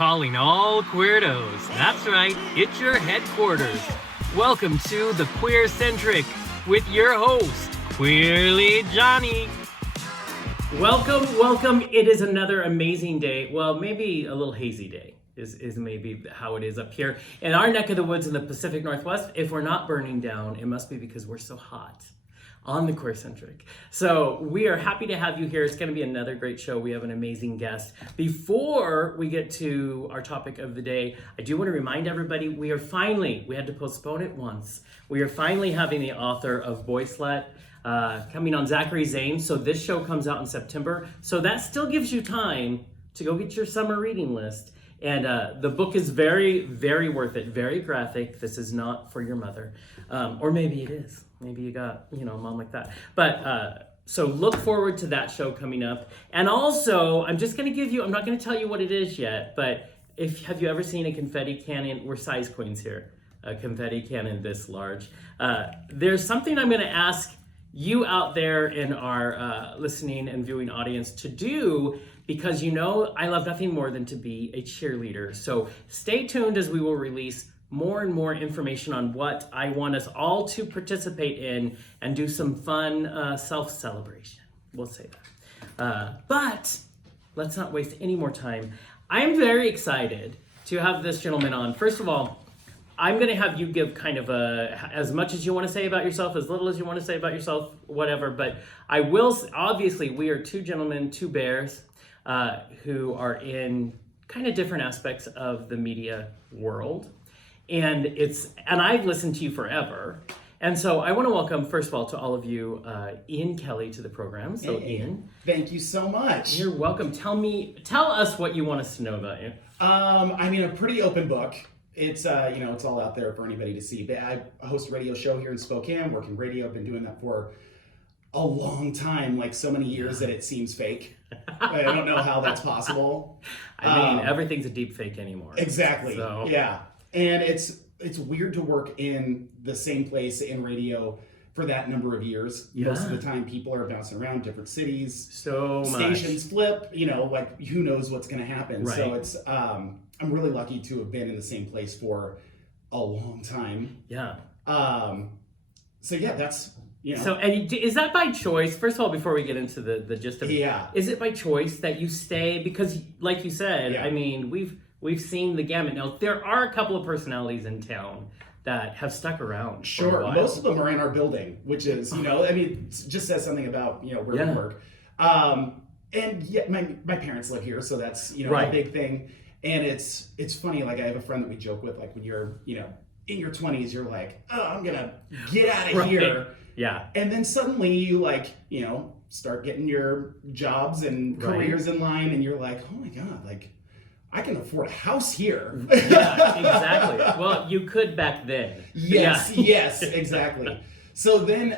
Calling all queerdos. That's right, it's your headquarters. Welcome to the QueerCentric with your host, Queerly Jonny. Welcome. It is another amazing day. Well, maybe a little hazy day is maybe how it is up here. In our neck of the woods in the Pacific Northwest, if we're not burning down, it must be because we're so hot on the QueerCentric. So we are happy to have you here. It's going to be another great show. We have an amazing guest. Before we get to our topic of the day, I do want to remind everybody we had to postpone it once. We are finally having the author of Boycelet coming on Zachary Zane. So this show comes out in September. So that still gives you time to go get your summer reading list. And the book is very, very worth it. Very graphic. This is not for your mother. Or maybe it is. Maybe you got, a mom like that. But so look forward to that show coming up. And also, I'm just going to I'm not going to tell you what it is yet, but have you ever seen a confetti cannon? We're size queens here. A confetti cannon this large. There's something I'm going to ask you out there in our listening and viewing audience to do, because I love nothing more than to be a cheerleader. So stay tuned as we will release more and more information on what I want us all to participate in and do some fun self-celebration. We'll say that. But let's not waste any more time. I am very excited to have this gentleman on. First of all, I'm going to have you give kind of as much as you want to say about yourself, as little as you want to say about yourself, whatever. But I will, obviously, we are two gentlemen, two bears, who are in kind of different aspects of the media world. And I've listened to you forever. And so I want to welcome, first of all, to all of you, Ian Kelly to the program. So hey, Ian. Thank you so much. You're welcome. Tell us what you want us to know about you. A pretty open book. It's, it's all out there for anybody to see. But I host a radio show here in Spokane, work in radio. I've been doing that for a long time, like so many years that it seems fake. I don't know how that's possible. Everything's a deep fake anymore. Exactly. So. Yeah. And it's weird to work in the same place in radio for that number of years. Yeah. Most of the time people are bouncing around different cities. Stations flip, like who knows what's going to happen. Right. So it's, I'm really lucky to have been in the same place for a long time. Yeah. So yeah, that's, So, and is that by choice? First of all, before we get into the gist of it, is it by choice that you stay? Because like you said, we've seen the gamut. Now, there are a couple of personalities in town that have stuck around. Sure. Most of them are in our building, which is, it just says something about, where we work. And yet my parents live here, so that's, a big thing. And it's funny, like I have a friend that we joke with, like when you're, in your 20s, you're like, oh, I'm going to get out of here. Yeah. And then suddenly you start getting your jobs and careers in line, and you're like, oh my God, like I can afford a house here. Yeah, exactly. Well, you could back then. Yes, yes, exactly. So then,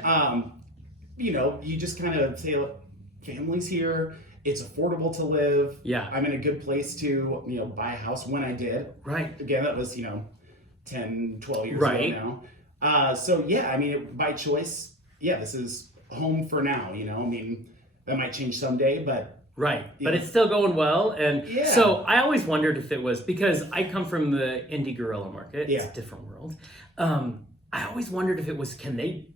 you just kind of say, look, family's here. It's affordable to live. Yeah. I'm in a good place to, buy a house when I did. Right. Again, that was, 10, 12 years ago now. By choice, this is home for now, that might change someday, but. Right, but it's still going well. And so I always wondered if it was, because I come from the indie guerrilla market, it's a different world. I always wondered if it was, can they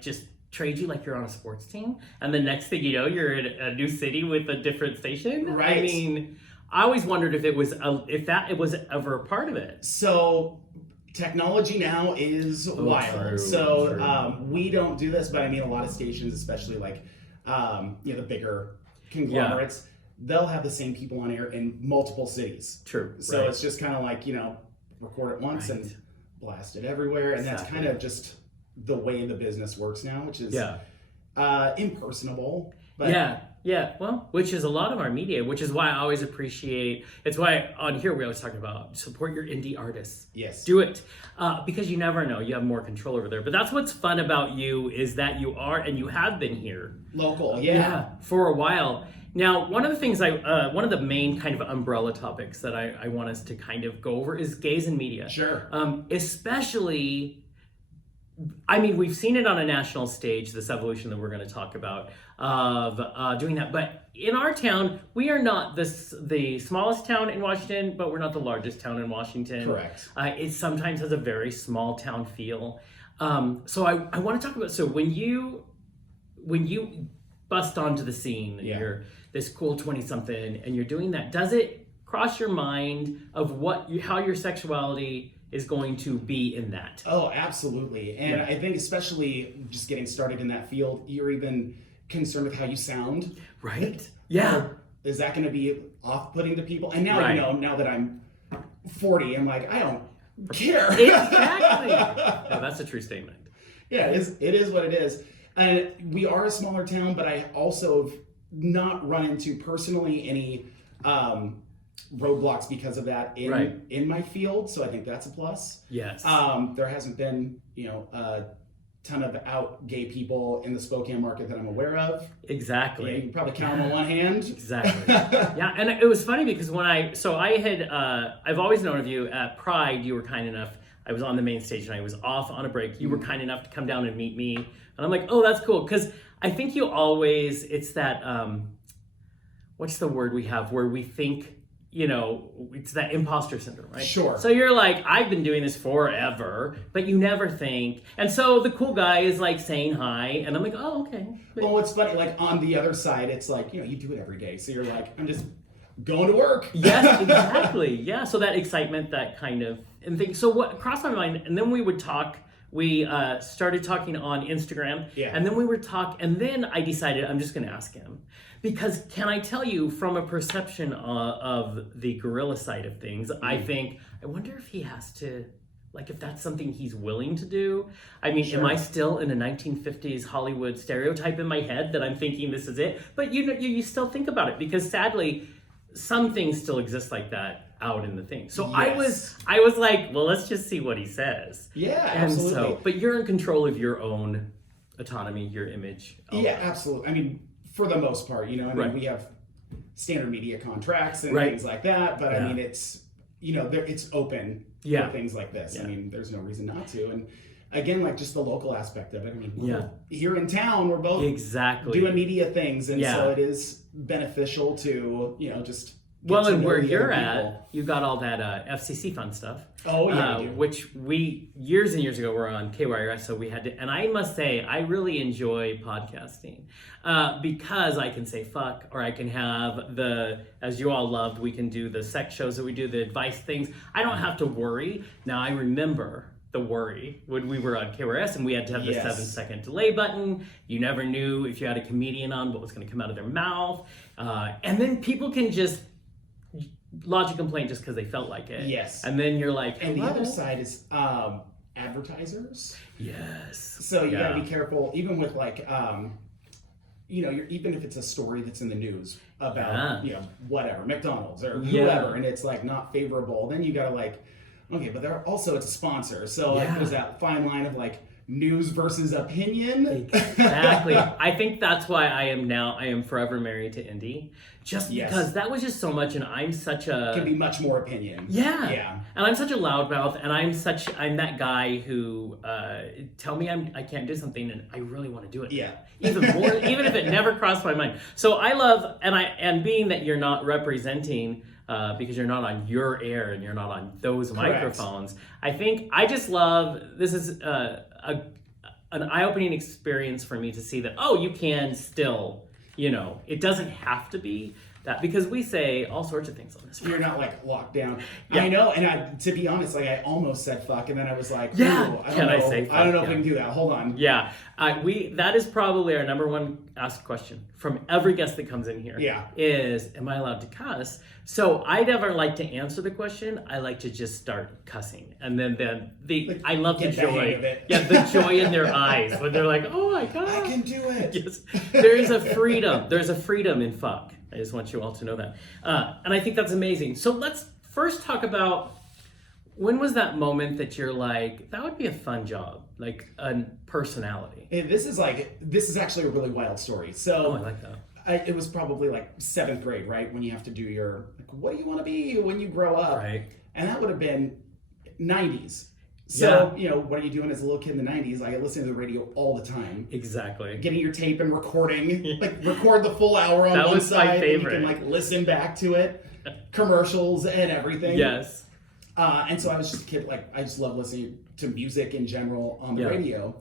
just trade you like you're on a sports team? And the next thing you know, you're in a new city with a different station? Right. I always wondered if it was ever a part of it. So technology now is wild. True, so true. We don't do this, but a lot of stations, especially the bigger conglomerates, they'll have the same people on air in multiple cities. True. So it's just kind of like, record it once and blast it everywhere. And that's kind of just the way the business works now, which is impersonable. But well, which is a lot of our media, which is why I always appreciate, it's why on here we always talk about support your indie artists. Yes. Do it. Because you never know, you have more control over there. But that's what's fun about you, is that you are, and you have been here. Local, for a while. Now, one of the things one of the main kind of umbrella topics that I want us to kind of go over is gays in media. Sure. Especially I mean, we've seen it on a national stage, this evolution that we're going to talk about of doing that. But in our town, we are not the smallest town in Washington, but we're not the largest town in Washington. Correct. It sometimes has a very small town feel. So I want to talk about, so when you bust onto the scene, you're this cool 20-something, and you're doing that, does it cross your mind of how your sexuality is going to be in that? Oh, absolutely. And I think especially just getting started in that field, you're even concerned with how you sound. Right. Yeah. Is that going to be off-putting to people? And now, now that I'm 40, I'm like, I don't care. Exactly. No, that's a true statement. Yeah, it is what it is. And we are a smaller town, but I also have not run into personally any roadblocks because of that in my field, so I think that's a plus. Yes. There hasn't been, a ton of out gay people in the Spokane market that I'm aware of. Exactly. You can probably count them on one hand. Exactly. Yeah, and it was funny because I've always known of you at Pride. You were kind enough. I was on the main stage and I was off on a break. You were kind enough to come down and meet me, and I'm like, oh, that's cool, because I think you always, it's that what's the word we have where we think, it's that imposter syndrome, right? Sure. So you're like, I've been doing this forever, but you never think. And so the cool guy is like saying hi, and I'm like, oh, okay. Well, what's funny, like on the other side, it's like, you do it every day. So you're like, I'm just going to work. Yes, exactly. Yeah. So that excitement, that kind of and thing. So what crossed my mind, and then we would talk. We started talking on Instagram, and then we were and then I decided I'm just going to ask him. Because can I tell you, from a perception of the gorilla side of things, I wonder if he has to, if that's something he's willing to do. I mean, am I still in a 1950s Hollywood stereotype in my head that I'm thinking this is it? But you still think about it, because sadly, some things still exist like that out in the thing. So I was like, well, let's just see what he says. Yeah, absolutely. And so, but you're in control of your own autonomy, your image. Yeah, absolutely. I mean, for the most part, we have standard media contracts and things like that, but I mean, it's, it's open for things like this. I mean, there's no reason not to. And again, just the local aspect of it. I mean, here in town, we're both doing media things, and so it is beneficial to, just and where you're at, you got all that FCC fun stuff. Oh, yeah. Which we, years and years ago, were on KYRS, so we had to, and I must say, I really enjoy podcasting because I can say fuck, or I can have as you all loved, we can do the sex shows that we do, the advice things. I don't have to worry. Now, I remember the worry when we were on KRS and we had to have the 7-second delay button. You never knew if you had a comedian on what was going to come out of their mouth. And then people can just lodge a complaint just because they felt like it. Yes. And then you're like, and the other side is advertisers. Yes. So you gotta be careful, even with even if it's a story that's in the news about whatever, McDonald's or whoever, and it's not favorable, then you gotta okay, but it's a sponsor, so there's that fine line of news versus opinion. Exactly. I think that's why I am forever married to Indy. Just because that was just so much, and I'm such a... It can be much more opinion. Yeah. Yeah. And I'm such a loudmouth, and I'm that guy who tell me I can't do something, and I really want to do it. Yeah. Even more, even if it never crossed my mind. So I love, and being that you're not representing, because you're not on your air and you're not on those microphones, I just love, this is an eye-opening experience for me to see that, you can still, it doesn't have to be that, because we say all sorts of things on this. You're not locked down. Yeah. I know, and to be honest, I almost said fuck, and then I was like, I don't know if we can do that. Hold on. Yeah, that is probably our number one asked question from every guest that comes in here. Yeah, is am I allowed to cuss? So I never like to answer the question. I like to just start cussing, and then I love the joy. The joy in their eyes when they're like, oh my god, I can do it. Yes, there's a freedom. There's a freedom in fuck. I just want you all to know that. And I think that's amazing. So let's first talk about, when was that moment that you're like, that would be a fun job, like a personality? This is actually a really wild story. So I like that. It was probably 7th grade, right? When you have to do your, what do you want to be when you grow up? Right. And that would have been 90s. So, what are you doing as a little kid in the 90s? Like, I listened to the radio all the time. Exactly. Getting your tape and recording. Like, record the full hour on one side. My favorite. And you can, listen back to it. Commercials and everything. Yes. And so I was just a kid, I just love listening to music in general on the radio.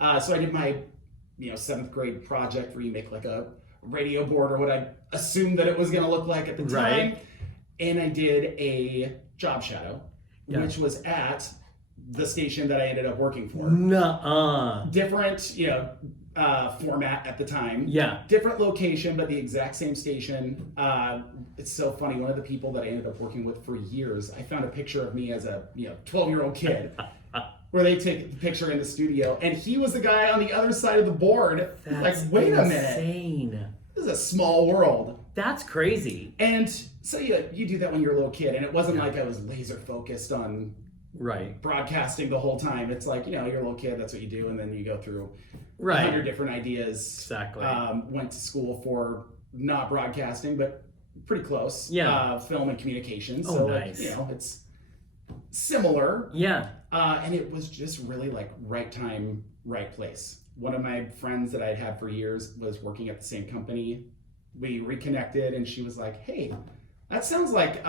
So I did my, 7th grade project where you make, a radio board or what I assumed that it was going to look like at the time. Right. And I did a job shadow, which was at the station that I ended up working for. Nuh-uh. Different, format at the time. Yeah. Different location, but the exact same station. It's so funny. One of the people that I ended up working with for years, I found a picture of me as a 12-year-old kid where they take the picture in the studio, and he was the guy on the other side of the board. That's wait insane. A minute. This is a small world. That's crazy. And so you do that when you're a little kid, and it wasn't like I was laser focused on broadcasting the whole time. It's like, you're a little kid, that's what you do, and then you go through 100 different ideas. Exactly. Went to school for not broadcasting, but pretty close. Yeah. Film and communications. Oh, so nice. It's similar. Yeah. And it was just really right time, right place. One of my friends that I'd had for years was working at the same company. We reconnected, and she was like, "Hey, that sounds like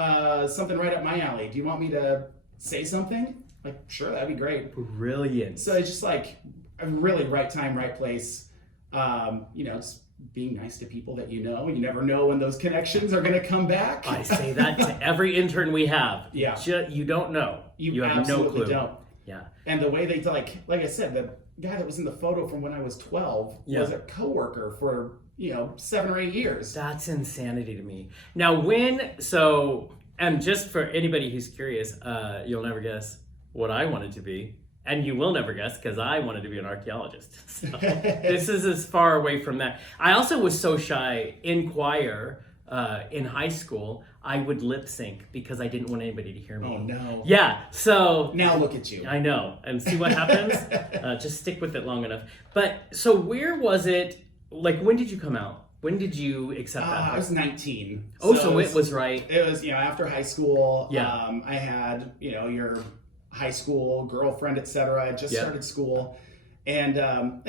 something right up my alley. Do you want me to say something?" Like, sure, that'd be great. Brilliant. So it's just a really right time, right place. Just being nice to people that you know. You never know when those connections are going to come back. I say that to every intern we have. Yeah. You don't know. You have no clue. Don't. Yeah. And the way they like I said, the guy that was in the photo from when I was 12 was a coworker for 7 or 8 years. That's insanity to me. Now, and just for anybody who's curious, you'll never guess what I wanted to be. And you will never guess, because I wanted to be an archaeologist. So this is as far away from that. I also was so shy in choir in high school. I would lip sync because I didn't want anybody to hear me. Oh, no. Yeah, so... Now look at you. I know. And see what happens? Just stick with it long enough. But, so where was it... when did you come out? When did you accept that? I was 19. Oh, so it was right. It was, after high school. Yeah. I had, your high school girlfriend, etc. I just started school. And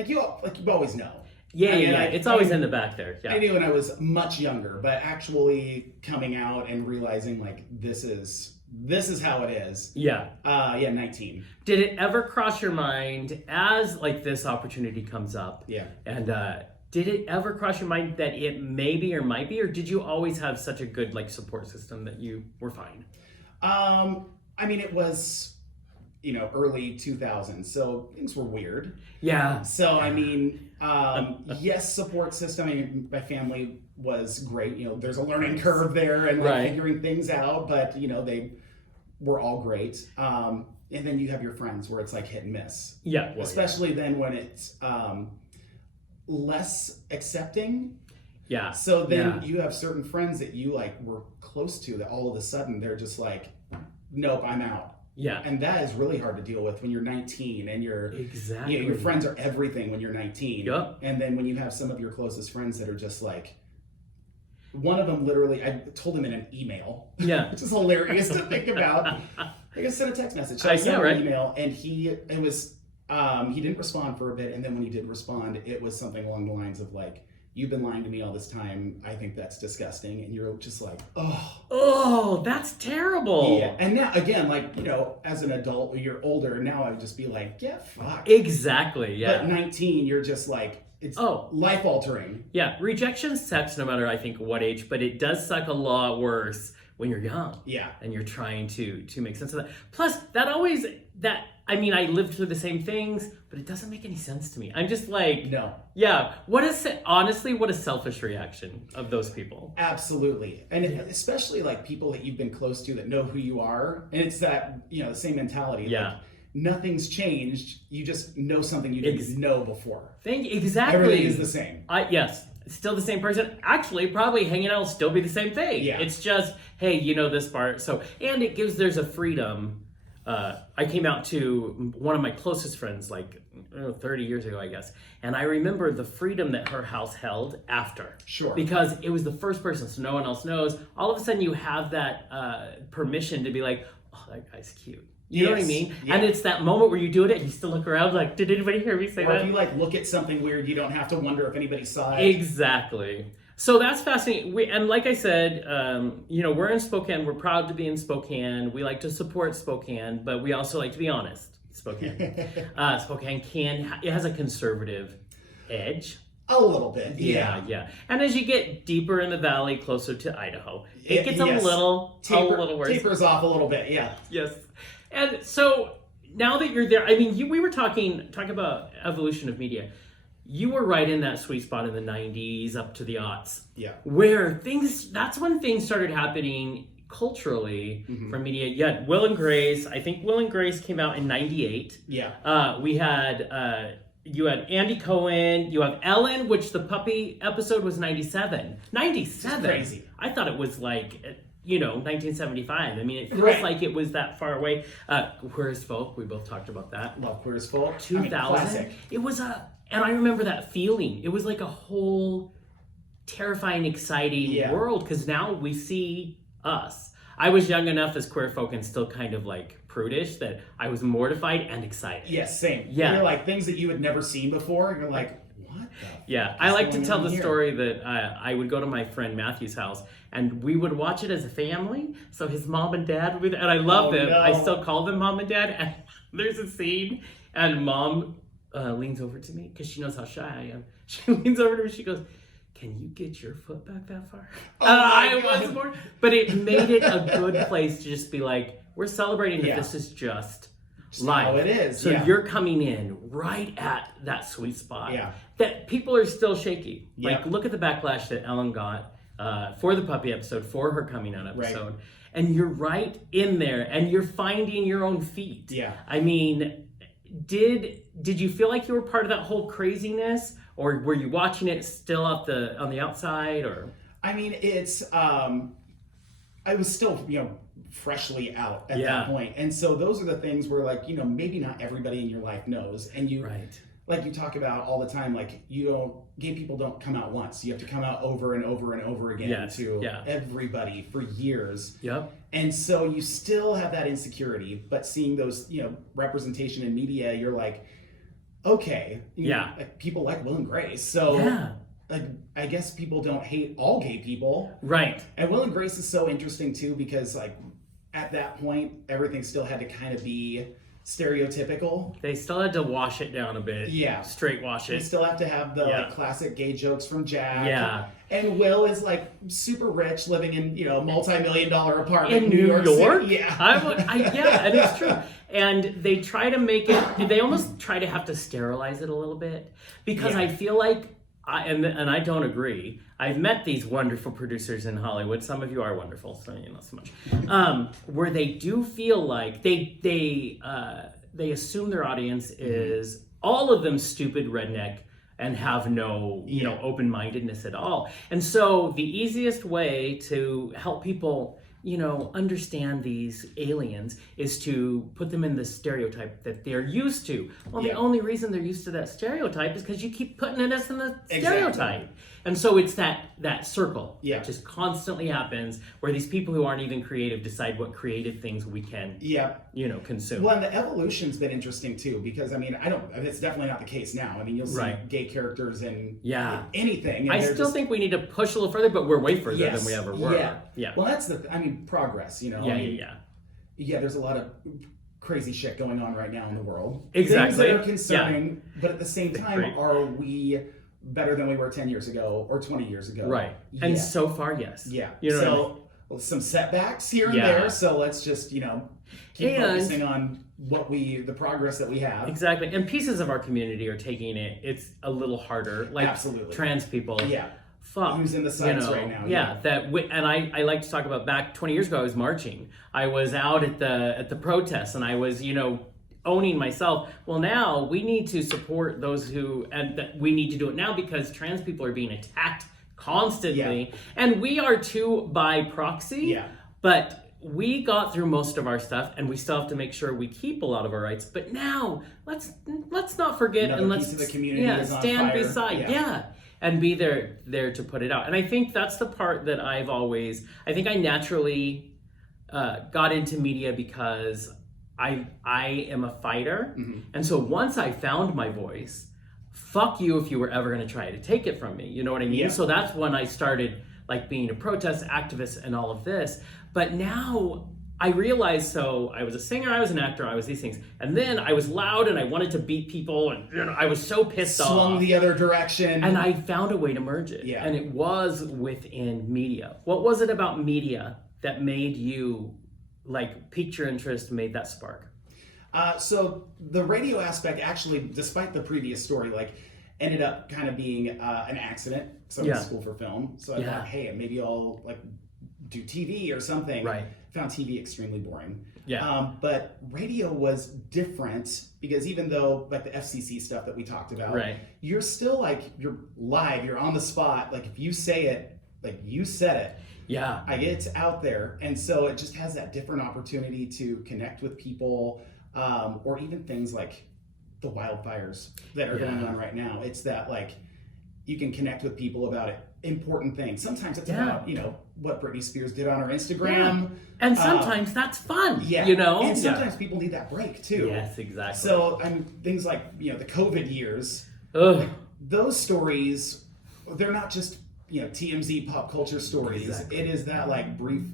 you always know. Yeah. It's always in the back there. Yeah. I knew when I was much younger, but actually coming out and realizing this is how it is. Yeah. 19. Did it ever cross your mind as this opportunity comes up? Yeah. And did it ever cross your mind that it may be or might be, or did you always have such a good support system that you were fine? It was early 2000s, so things were weird. Yeah. So yes, support system. My family was great. There's a learning curve there and figuring things out, but they were all great. And then you have your friends where it's hit and miss. Yeah. Especially then when it's less accepting. Yeah. So then you have certain friends that you were close to that all of a sudden they're just nope, I'm out. Yeah. And that is really hard to deal with when you're 19 and you're exactly your friends are everything when you're 19. Yep. And then when you have some of your closest friends that are just one of them literally, I told him in an email. Yeah. Which is hilarious to think about. I sent a text message. So I sent an email, and he didn't respond for a bit, and then when he did respond, it was something along the lines of "You've been lying to me all this time. I think that's disgusting." And you're just oh, that's terrible. Yeah. And now again, as an adult, you're older. Now I would just be yeah, fuck. Exactly. Yeah. But 19, you're just it's life altering. Yeah. Rejection sucks no matter I think what age, but it does suck a lot worse when you're young. Yeah. And you're trying to make sense of that. Plus, I lived through the same things, but it doesn't make any sense to me. I'm just no. Yeah. What a selfish reaction of those people. Absolutely. And especially people that you've been close to that know who you are. And it's that, the same mentality. Yeah. Nothing's changed. You just know something you didn't know before. Exactly. Everything is the same. Yes. Still the same person. Actually, probably hanging out will still be the same thing. Yeah. It's just, hey, this part. So, and there's a freedom. I came out to one of my closest friends 30 years ago, I guess. And I remember the freedom that her house held after. Sure. Because it was the first person, so no one else knows. All of a sudden you have that permission to be oh, that guy's cute. You know what I mean? Yeah. And it's that moment where you do it and you still look around like, did anybody hear me say that? Or if you like look at something weird, you don't have to wonder if anybody saw it. Exactly. So that's fascinating. And like I said, we're in Spokane. We're proud to be in Spokane. We like to support Spokane, but we also like to be honest. Spokane. Spokane it has a conservative edge. A little bit, yeah. And as you get deeper in the valley, closer to Idaho, it gets a little worse. Tapers off a little bit, yeah. Yes. And so now that you're there, I mean, we were talking about evolution of media. You were right in that sweet spot in the 90s up to the aughts. Yeah. Where that's when things started happening culturally from media. You had Will and Grace. I think Will and Grace came out in 98. Yeah. We had... you had Andy Cohen, you have Ellen, which the puppy episode was 97. 97? That's crazy. I thought it was like, 1975. I mean, it feels like it was that far away. Queer as Folk, we both talked about that. Love Queer as Folk. 2000. Classic. It was and I remember that feeling. It was like a whole terrifying, exciting world, because now we see us. I was young enough as queer folk and still kind of like prudish that I was mortified and excited. Yes, same. Yeah. You're like things that you had never seen before, and you're like, what the Yeah, I like to tell the story that I would go to my friend Matthew's house and we would watch it as a family. So his mom and dad would, and I love them. No. I still call them mom and dad. And there's a scene and mom leans over to me because she knows how shy I am. She leans over to me, she goes, "Can you get your foot back that far?" I was born. But it made it a good place to just be like, we're celebrating that this is just life. How it is. So you're coming in right at that sweet spot. Yeah. That people are still shaky. Like, look at the backlash that Ellen got for the puppy episode, for her coming out episode. Right. And you're right in there and you're finding your own feet. Yeah. I mean, did you feel like you were part of that whole craziness? Or were you watching it still on the outside? Or I mean, it's I was still freshly out at that point, and so those are the things where like maybe not everybody in your life knows, and you like you talk about all the time, like gay people don't come out once. You have to come out over and over and over again to everybody for years. Yep. And so you still have that insecurity, but seeing those representation in media, you're like, okay, people like Will and Grace, so I guess people don't hate all gay people, right? And Will and Grace is so interesting too, because like at that point, everything still had to kind of be stereotypical. They still had to wash it down a bit, straight wash it. They still have to have the like, classic gay jokes from Jack, and Will is like super rich, living in a multi-million-dollar apartment in New York. Yeah, and it's true. And they try to make it. They almost try to have to sterilize it a little bit, because I feel like, and I don't agree. I've met these wonderful producers in Hollywood. Some of you are wonderful, so not so much. Where they do feel like they assume their audience is all of them stupid redneck and have no open-mindedness at all. And so the easiest way to help people understand these aliens is to put them in the stereotype that they're used to. Well, the only reason they're used to that stereotype is because you keep putting us in the stereotype. And so it's that circle. Yeah. It just constantly happens where these people who aren't even creative decide what creative things we can, consume. Well, and the evolution's been interesting too, because it's definitely not the case now. I mean, you'll see gay characters in anything. I still think we need to push a little further, but we're way further than we ever were. Yeah. Well, that's progress, there's a lot of crazy shit going on right now in the world. Exactly. Things that are concerning, but at the same time, are we better than we were 10 years ago or 20 years ago? Right. And so far, yes. Yeah. Some setbacks here and there, so let's just, keep focusing on the progress that we have. Exactly. And pieces of our community are taking it. It's a little harder. Like absolutely. Trans people. Yeah. Fuck. Who's in the sights right now? And I like to talk about back 20 years ago, I was marching. I was out at the protests and I was, owning myself. Well, now we need to support those we need to do it now because trans people are being attacked constantly. And we are too by proxy. Yeah. But we got through most of our stuff and we still have to make sure we keep a lot of our rights. But now let's not forget and let's piece of the community is on stand fire. beside. And be there to put it out. And I think that's the part that I naturally got into media because I am a fighter. And so once I found my voice, fuck you if you were ever going to try to take it from me. You know what I mean? So that's when I started like being a protest activist and all of this. But now I realized, so I was a singer, I was an actor, I was these things. And then I was loud and I wanted to beat people and I was so pissed off. Swung the other direction. And I found a way to merge it. And it was within media. What was it about media that made you like piqued your interest, made that spark? So the radio aspect actually, despite the previous story, like ended up kind of being an accident. So I went to school for film. So I thought, hey, maybe I'll like do TV or something. Found TV extremely boring. But radio was different because even though like the FCC stuff that we talked about, you're still like, you're live, you're on the spot. Like if you say it, like you said it. It's out there. And so it just has that different opportunity to connect with people, or even things like the wildfires that are going on right now. It's that like you can connect with people about it, important things. Sometimes it's about, what Britney Spears did on her Instagram. And sometimes that's fun, you know? And sometimes people need that break too. Yes, exactly. So things like, the COVID years, like, those stories, they're not just, TMZ pop culture stories. It is that like brief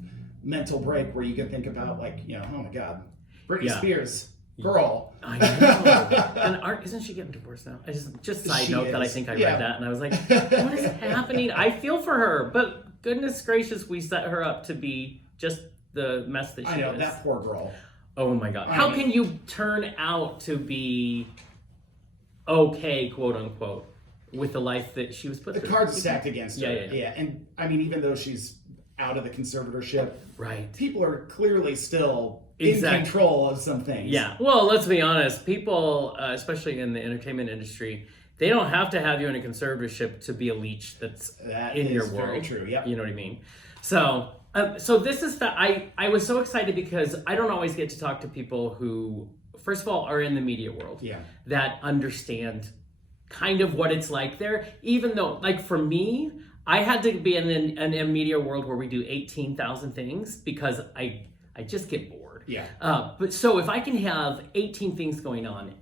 mental break where you can think about like, oh my God, Britney Spears, girl. I know. And isn't she getting divorced now? I just side note that I think I read that and I was like, what is happening? I feel for her, but goodness gracious, we set her up to be just the mess that she is. I know, that poor girl. Oh my God. How can you turn out to be okay, quote unquote, with the life that she was put through? The cards stacked against her. And I mean, even though she's out of the conservatorship, people are clearly still in control of some things. Well, let's be honest. People, especially in the entertainment industry, they don't have to have you in a conservatorship to be a leech that in your world. Very true. You know what I mean? So this is I was so excited because I don't always get to talk to people who, first of all, are in the media world that understand kind of what it's like there. Even though, like for me, I had to be in a media world where we do 18,000 things because I just get bored. But so if I can have 18 things going on,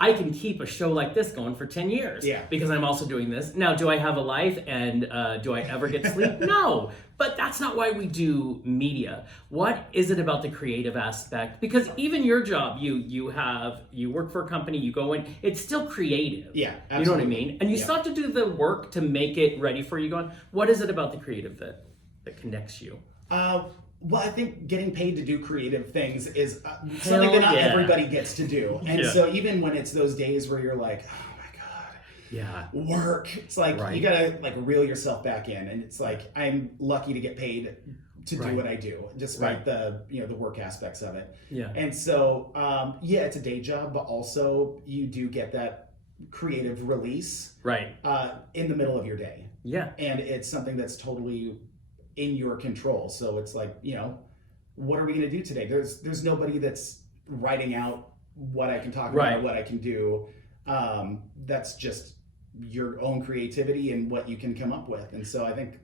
I can keep a show like this going for 10 years. Because I'm also doing this. Now, do I have a life and do I ever get sleep? No. But that's not why we do media. What is it about the creative aspect? Because even your job, you work for a company, you go in, it's still creative. Absolutely. You know what I mean? And you still have to do the work to make it ready for you going. What is it about the creative that connects you? Well, I think getting paid to do creative things is something that not everybody gets to do. And so even when it's those days where you're like, oh my God, work, it's like you gotta like reel yourself back in. And it's like, I'm lucky to get paid to do what I do, despite the the work aspects of it. And so it's a day job, but also you do get that creative release in the middle of your day. And it's something that's totally in your control. So it's like, what are we going to do today? There's nobody that's writing out what I can talk about, what I can do. That's just your own creativity and what you can come up with. And so I think,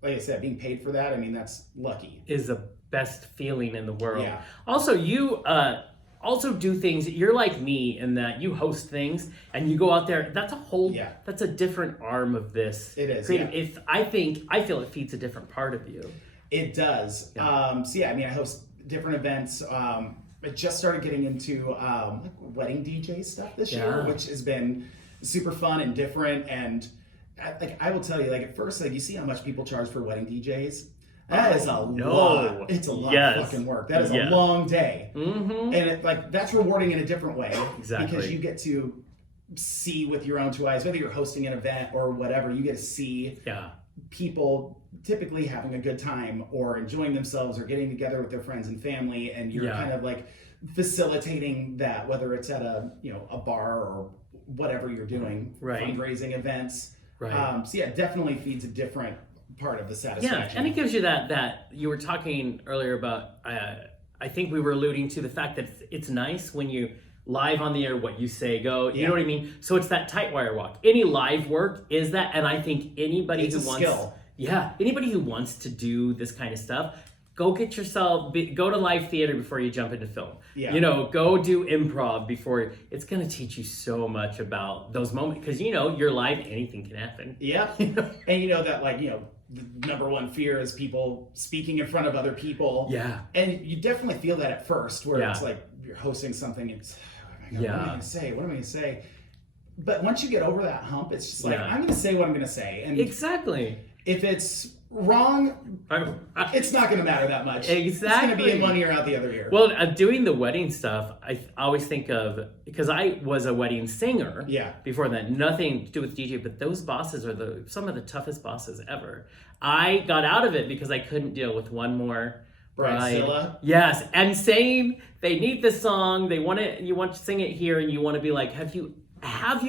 like I said, being paid for that, I mean, that's lucky. Is the best feeling in the world. Also, you also do things, you're like me in that you host things and you go out there, that's a whole, that's a different arm of this. It is, If I feel it feeds a different part of you. It does. I mean, I host different events. I just started getting into wedding DJ stuff this year, which has been super fun and different. And I will tell you, like at first, like you see how much people charge for wedding DJs. That is a lot. It's a lot of fucking work. That is a long day. And that's rewarding in a different way. Because you get to see with your own two eyes, whether you're hosting an event or whatever, you get to see people typically having a good time or enjoying themselves or getting together with their friends and family. And you're kind of like facilitating that, whether it's at a bar or whatever you're doing, fundraising events. Definitely feeds a different part of the satisfaction. And it gives you that you were talking earlier about, I think we were alluding to the fact that it's nice when you live on the air, what you say go, you know what I mean? So it's that tight wire walk. Any live work is that, and I think anybody who wants to do this kind of stuff, go get yourself, go to live theater before you jump into film. Yeah. You know, go do improv before. It's going to teach you so much about those moments. Because, you know, you're live, anything can happen. Yeah. And you know that, like, you know, the number one fear is people speaking in front of other people. Yeah. And you definitely feel that at first, where it's like you're hosting something, it's, oh my God, what am I going to say? What am I going to say? But once you get over that hump, it's just like, I'm going to say what I'm going to say. And exactly. If it's wrong, it's not going to matter that much. Exactly. It's going to be in one ear, out the other ear. Well, doing the wedding stuff, I always think of, because I was a wedding singer before that, nothing to do with DJ, but those bosses are some of the toughest bosses ever. I got out of it because I couldn't deal with one more bride. Yes, and saying they need this song, you want to sing it here, and you want to be like, have you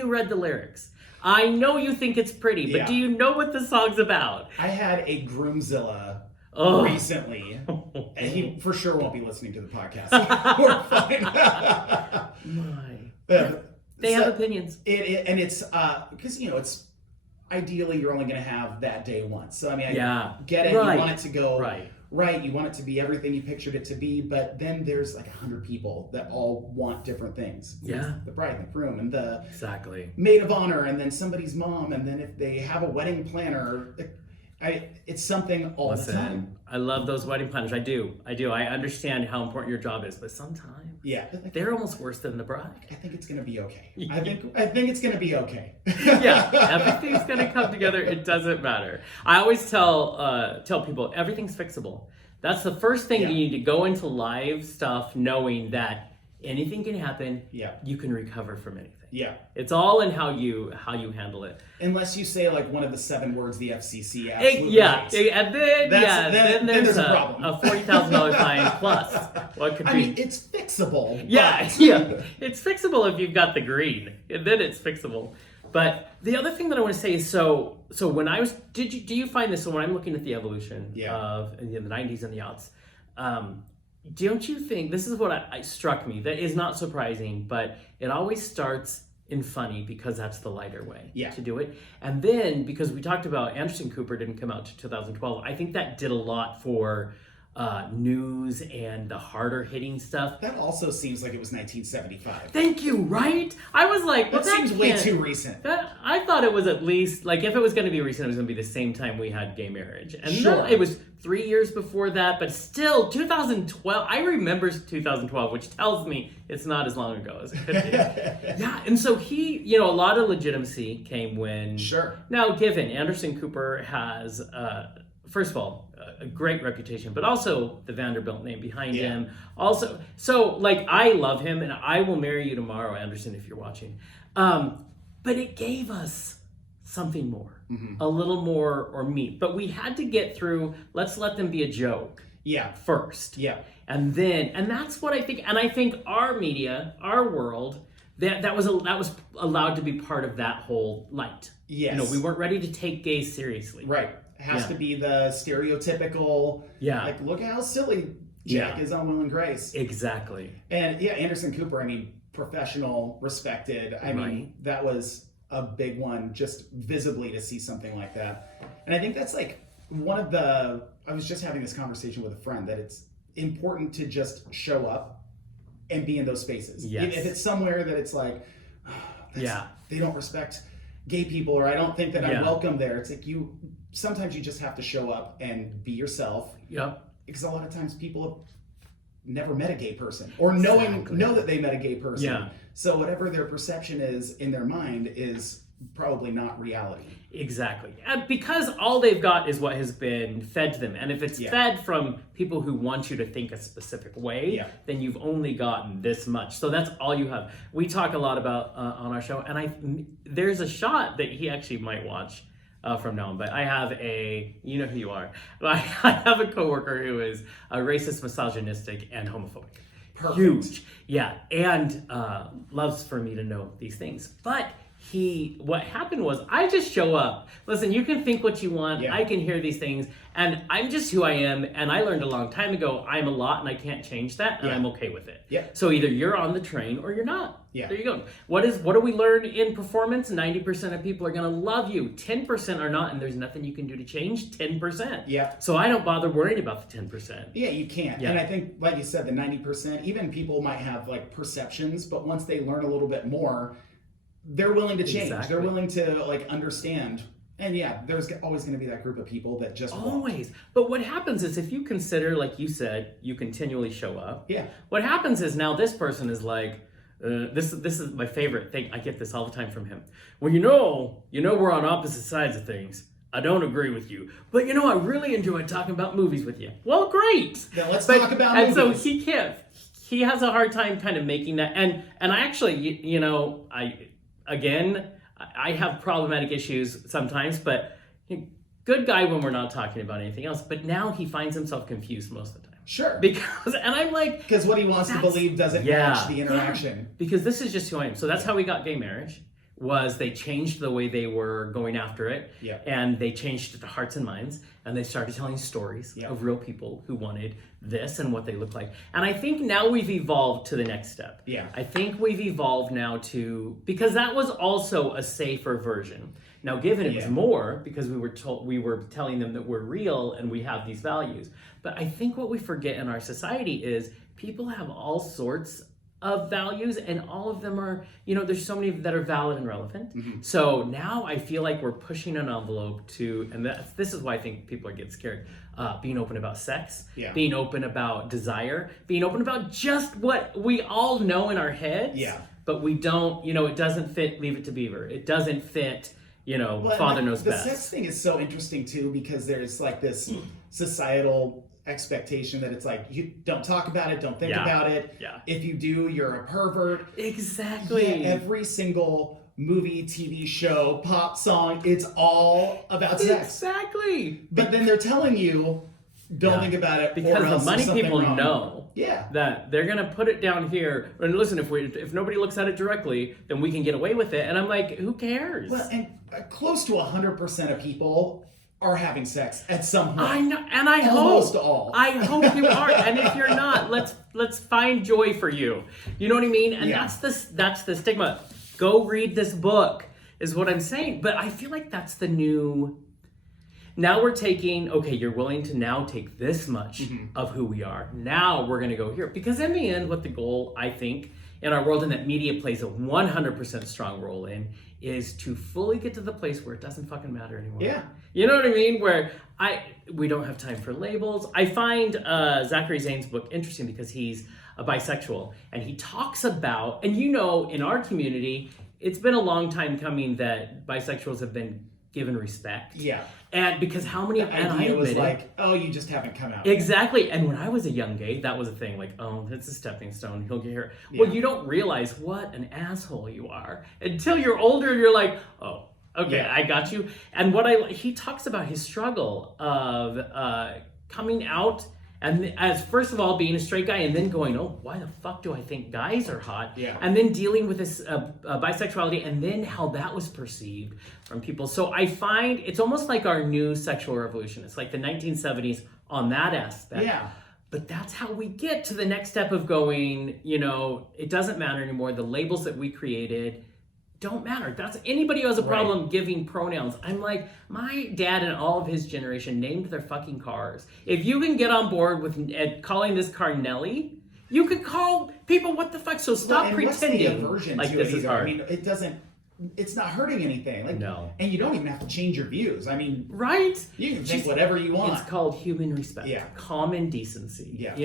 read the lyrics? I know you think it's pretty, but do you know what the song's about? I had a Groomzilla recently, and he for sure won't be listening to the podcast. We're fine. They have opinions. And it's, because, you know, it's ideally you're only going to have that day once. So, I mean, I get it. You want it to go right. You want it to be everything you pictured it to be, but then there's like 100 people that all want different things. There's the bride and the groom and the maid of honor, and then somebody's mom, and then if they have a wedding planner, it's something all the time. I love those wedding planners. I do. I understand how important your job is, but sometimes they're almost worse than the bride. I think it's going to be okay. I think it's going to be okay. Everything's going to come together. It doesn't matter. I always tell people everything's fixable. That's the first thing you need to go into live stuff knowing that anything can happen. You can recover from anything. It's all in how you handle it. Unless you say like one of the 7 words the FCC absolutely hates. And then there's a problem. A $40,000 fine plus. What could be? I mean, it's fixable. It's fixable if you've got the green, and then it's fixable. But the other thing that I want to say is, so when I was, do you find this? So when I'm looking at the evolution of in the 90s and the aughts, don't you think, this is what struck me, that is not surprising, but it always starts in funny because that's the lighter way to do it. And then, because we talked about Anderson Cooper didn't come out to 2012, I think that did a lot for news and the harder hitting stuff. That also seems like it was 1975. Thank you, right? I was like, well, that seems way too recent. I thought it was at least, like, if it was going to be recent, it was going to be the same time we had gay marriage. And it was 3 years before that, but still, 2012, I remember 2012, which tells me it's not as long ago as it could be. And so he, you know, a lot of legitimacy came when... Now, given Anderson Cooper has... first of all, a great reputation, but also the Vanderbilt name behind him. Also, so like, I love him, and I will marry you tomorrow, Anderson, if you're watching. But it gave us something more, a little more or meat. But we had to get through, let's let them be a joke first. And then, and that's what I think, and I think our media, our world, that was allowed to be part of that whole light. You know, we weren't ready to take gays seriously. It has to be the stereotypical, like, look how silly Jack is on Will and Grace. Exactly. And Anderson Cooper, I mean, professional, respected. I mean, that was a big one, just visibly to see something like that. And I think that's like one of the, I was just having this conversation with a friend, that it's important to just show up and be in those spaces. If it's somewhere that it's like, they don't respect gay people, or I don't think that I'm welcome there. It's like sometimes you just have to show up and be yourself. Because a lot of times people have never met a gay person, or know that they met a gay person. So whatever their perception is in their mind is probably not reality. Exactly. And because all they've got is what has been fed to them. And if it's fed from people who want you to think a specific way, then you've only gotten this much. So that's all you have. We talk a lot about on our show, and there's a shot that he actually might watch from now on, but I have you know who you are, but I have a coworker who is a racist, misogynistic, and homophobic. Huge. And loves for me to know these things. But what happened was I just show up. Listen, you can think what you want. Yeah. I can hear these things, and I'm just who I am. And I learned a long time ago, I'm a lot and I can't change that, and I'm okay with it. Yeah. So either you're on the train or you're not. Yeah. There you go. What do we learn in performance? 90% of people are going to love you. 10% are not, and there's nothing you can do to change 10%. Yeah. So I don't bother worrying about the 10%. Yeah, you can't. Yeah. And I think, like you said, the 90%, even people might have like perceptions, but once they learn a little bit more, they're willing to change. Exactly. They're willing to like understand. And yeah, there's always going to be that group of people that just won't. Always. But what happens is if you consider, like you said, you continually show up. Yeah. What happens is now this person is like, this is my favorite thing. I get this all the time from him. Well, you know, we're on opposite sides of things. I don't agree with you, but I really enjoy talking about movies with you. Well, great. Then let's talk about movies. movies. And so he can't. He has a hard time kind of making that. And I actually, I have problematic issues sometimes, but good guy when we're not talking about anything else. But now he finds himself confused most of the time. Sure. And I'm like... Because what he wants to believe doesn't match the interaction. Yeah. Because this is just who I am. So that's how we got gay marriage, was they changed the way they were going after it. Yeah. And they changed the hearts and minds. And they started telling stories of real people who wanted this and what they look like. And I think now we've evolved to the next step. Yeah. I think we've evolved now to... Because that was also a safer version. Now, given it was more, because we were telling them that we're real and we have these values. But I think what we forget in our society is people have all sorts of values, and all of them are, there's so many that are valid and relevant. Mm-hmm. So now I feel like we're pushing an envelope to, and this is why I think people are getting scared, being open about sex, being open about desire, being open about just what we all know in our heads, but we don't, it doesn't fit Leave It to Beaver. It doesn't fit... Father knows best. The sex thing is so interesting too, because there's like this societal expectation that it's like, you don't talk about it, don't think about it. Yeah. If you do, you're a pervert. Exactly. Yeah, every single movie, TV show, pop song, it's all about sex. Exactly. But then they're telling you, don't think about it, because or else the money people wrong. know that they're gonna put it down here. And listen, if nobody looks at it directly, then we can get away with it. And I'm like, who cares? Well, and close to 100% of people are having sex at some point. I know, and I Almost all. I hope you are. And if you're not, let's find joy for you. You know what I mean? And that's the stigma. Go read this book is what I'm saying. But I feel like that's the new. Now we're taking, you're willing to now take this much of who we are. Now we're going to go here. Because in the end, what the goal, I think, in our world, and that media plays a 100% strong role in, is to fully get to the place where it doesn't fucking matter anymore. Yeah. You know what I mean? Where we don't have time for labels. I find Zachary Zane's book interesting because he's a bisexual. And he talks about, and in our community, it's been a long time coming that bisexuals have been given respect. Yeah. And because how many... The idea was like, you just haven't come out. Exactly. And when I was a young gay, that was a thing. Like, it's a stepping stone. He'll get here. Yeah. Well, you don't realize what an asshole you are until you're older and you're like, I got you. And he talks about his struggle of coming out and as first of all being a straight guy and then going, why the fuck do I think guys are hot? Yeah. And then dealing with this bisexuality and then how that was perceived from people. So I find it's almost like our new sexual revolution. It's like the 1970s on that aspect. Yeah. But that's how we get to the next step of going, it doesn't matter anymore. The labels that we created don't matter. That's anybody who has a problem giving pronouns. I'm like, my dad and all of his generation named their fucking cars. If you can get on board with calling this car Nelly, you could call people what the fuck. So stop pretending like this is hard. I mean, it's not hurting anything. No. And you don't even have to change your views. I mean, you can think whatever you want. It's called human respect. Yeah. Common decency. Yeah.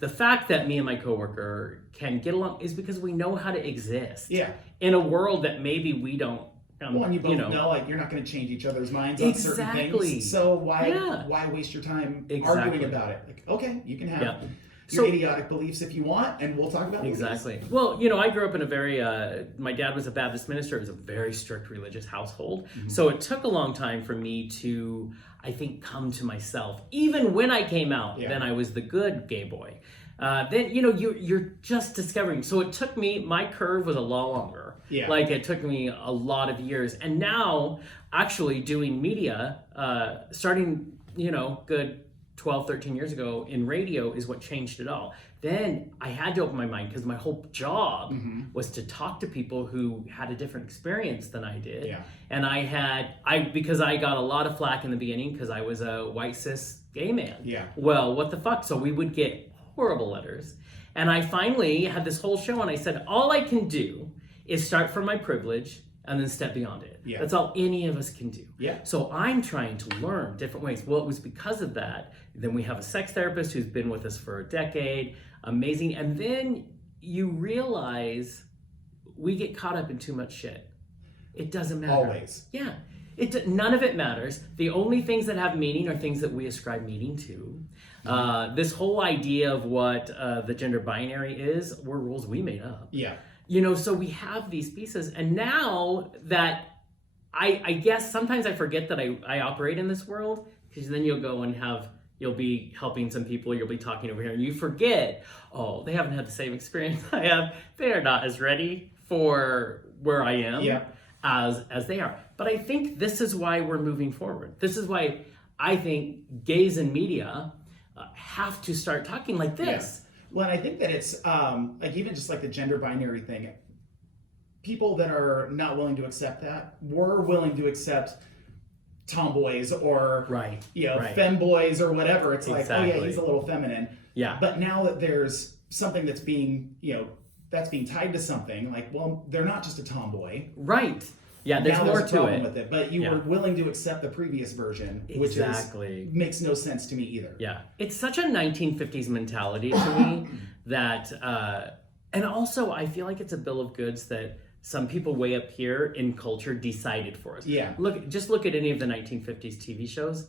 The fact that me and my coworker can get along is because we know how to exist. Yeah. In a world that maybe we don't. And you both know you're not going to change each other's minds on certain things. So why waste your time arguing about it? Like, okay, you can have your idiotic beliefs if you want, and we'll talk about it. Exactly. Well, I grew up in a very, my dad was a Baptist minister. It was a very strict religious household. Mm-hmm. So it took a long time for me to, I think, come to myself. Even when I came out, then I was the good gay boy. then you're just discovering. So it took me, my curve was a lot longer. Yeah. Like it took me a lot of years, and now actually doing media, starting good 12, 13 years ago in radio is what changed it all. Then I had to open my mind because my whole job was to talk to people who had a different experience than I did. Yeah. And because I got a lot of flack in the beginning because I was a white cis gay man. Yeah. Well, what the fuck? So we would get horrible letters. And I finally had this whole show and I said, all I can do is start from my privilege and then step beyond it. Yeah. That's all any of us can do. Yeah. So I'm trying to learn different ways. Well, it was because of that. Then we have a sex therapist who's been with us for a decade. Amazing. And then you realize we get caught up in too much shit. It doesn't matter. Always. Yeah. None of it matters. The only things that have meaning are things that we ascribe meaning to. This whole idea of what the gender binary is were rules we made up. Yeah. So we have these pieces, and now that I guess sometimes I forget that I operate in this world, because then you'll go and you'll be helping some people, you'll be talking over here, and you forget, oh, they haven't had the same experience I have. They are not as ready for where I am as they are. But I think this is why we're moving forward. This is why I think gays in media have to start talking like this. Yeah. Well, and I think that it's like even just like the gender binary thing, people that are not willing to accept that were willing to accept tomboys or femboys or whatever. It's like, oh yeah, he's a little feminine. Yeah. But now that there's something that's being that's being tied to something, like, well, they're not just a tomboy. Right. Yeah, there's now more there's a to problem it. with it. But you were willing to accept the previous version, which makes no sense to me either. Yeah. It's such a 1950s mentality to me that, and also I feel like it's a bill of goods that some people way up here in culture decided for us. Yeah. Just look at any of the 1950s TV shows.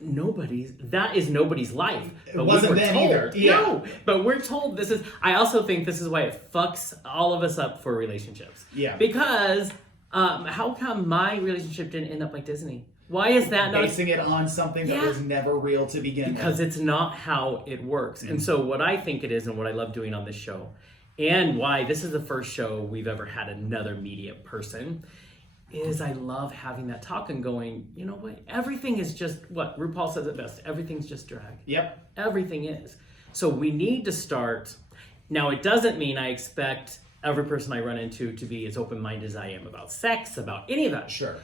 That is nobody's life. It wasn't then either. Yeah. No, but we're told this is, I also think this is why it fucks all of us up for relationships. Yeah. Because how come my relationship didn't end up like Disney? Why is that not basing it on something that was never real to begin with? Because it's not how it works. And so what I think it is, and what I love doing on this show, and why this is the first show we've ever had another media person, is I love having that talk and going, you know what, everything is just, what RuPaul says it best, everything's just drag. Yep. Everything is. So we need to start. Now, it doesn't mean I expect every person I run into to be as open-minded as I am about sex, about any of that. Sure.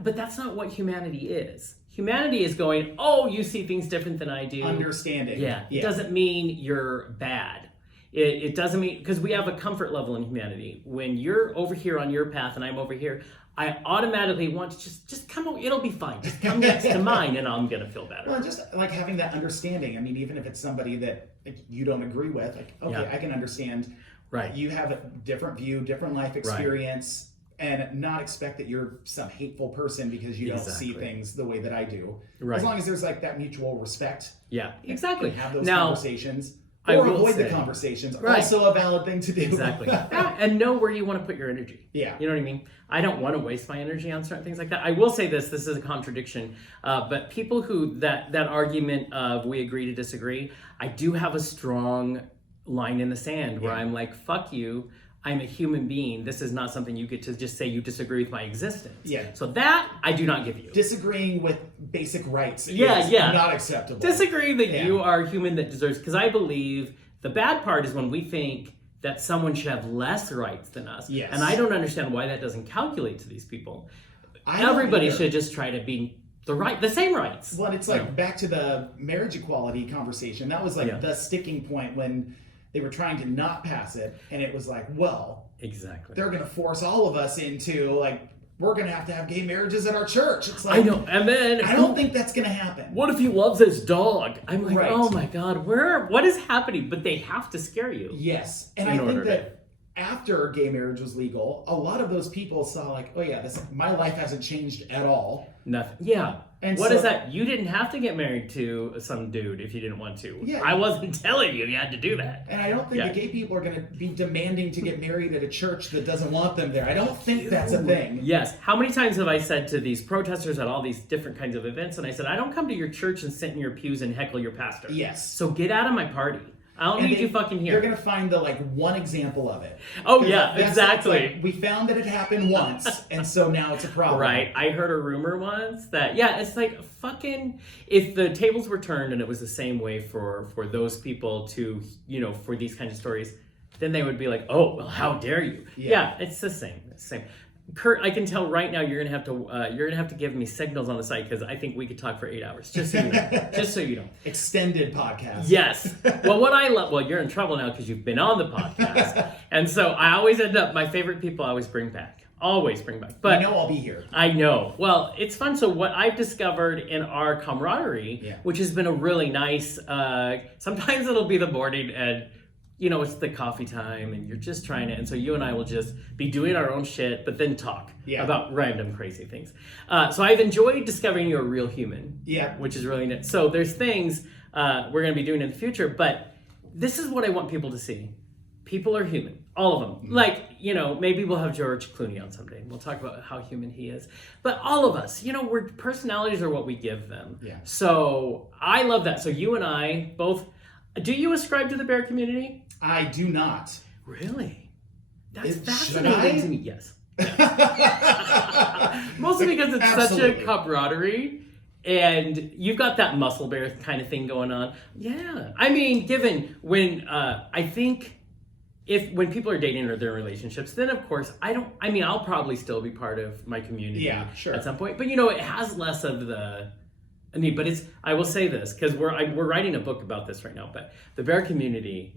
But that's not what humanity is. Humanity is going, oh, you see things different than I do. Understanding. Yeah. It doesn't mean you're bad. It doesn't mean, because we have a comfort level in humanity. When you're over here on your path and I'm over here, I automatically want to just come over. It'll be fine. Just come next to mine and I'm going to feel better. Well, just like having that understanding. I mean, even if it's somebody that you don't agree with, like, okay, I can understand. Right. You have a different view, different life experience, and not expect that you're some hateful person because you don't see things the way that I do. Right. As long as there's like that mutual respect. Yeah, exactly. Have those conversations. I or avoid the conversations. Also a valid thing to do. Exactly. And know where you want to put your energy. Yeah. You know what I mean? I don't want to waste my energy on certain things like that. I will say this is a contradiction, but people who, that argument of we agree to disagree, I do have a strong line in the sand where I'm like, fuck you, I'm a human being. This is not something you get to just say you disagree with my existence. Yeah. So that I do not give you. Disagreeing with basic rights is not acceptable. Disagreeing that you are a human that deserves, because I believe the bad part is when we think that someone should have less rights than us. Yes. And I don't understand why that doesn't calculate to these people. Everybody should just try to be the same rights. Well, it's like back to the marriage equality conversation. That was like the sticking point when they were trying to not pass it, and it was like, well, they're going to force all of us into like, we're going to have gay marriages at our church. It's like, I know, and then I don't think that's going to happen. What if he loves his dog? I'm like, oh my God, what is happening? But they have to scare you. Yes, and I think that after gay marriage was legal, a lot of those people saw like, oh yeah, my life hasn't changed at all. Nothing. Yeah. And what is that? You didn't have to get married to some dude if you didn't want to. Yeah. I wasn't telling you had to do that. And I don't think the gay people are going to be demanding to get married at a church that doesn't want them there. I don't think that's a thing. Yes. How many times have I said to these protesters at all these different kinds of events, and I said, I don't come to your church and sit in your pews and heckle your pastor. Yes. So get out of my party. I don't need you fucking here. They're going to find the, like, one example of it. Oh, yeah, exactly. Like, we found that it happened once, and so now it's a problem. Right. I heard a rumor once that, it's like fucking, if the tables were turned and it was the same way for those people to, for these kinds of stories, then they would be like, oh, well, how dare you? Yeah, it's the same. It's the same. Kurt, I can tell right now you're gonna have to give me signals on the site because I think we could talk for 8 hours. Just so you know. Just so you know. Extended podcast. Yes. Well, what I love. Well, you're in trouble now because you've been on the podcast, and so I always end up. My favorite people I always bring back. Always bring back. But I know I'll be here. I know. Well, it's fun. So what I've discovered in our camaraderie, which has been a really nice. Sometimes it'll be the morning and. It's the coffee time and you're just trying to, and so you and I will just be doing our own shit, but then talk about random crazy things. So I've enjoyed discovering you're a real human, which is really neat. So there's things we're going to be doing in the future, but this is what I want people to see. People are human, all of them. Mm-hmm. Like, maybe we'll have George Clooney on someday. We'll talk about how human he is. But all of us, personalities are what we give them. Yeah. So I love that. So you and I both, do you ascribe to the bear community? I do not. Really? That's fascinating to me. Yes. Mostly because it's such a camaraderie and you've got that muscle bear kind of thing going on. Yeah. I mean, given when I think when people are dating or they're in relationships, then of course I'll probably still be part of my community at some point. But it has less of the but I will say this because we're writing a book about this right now, but the bear community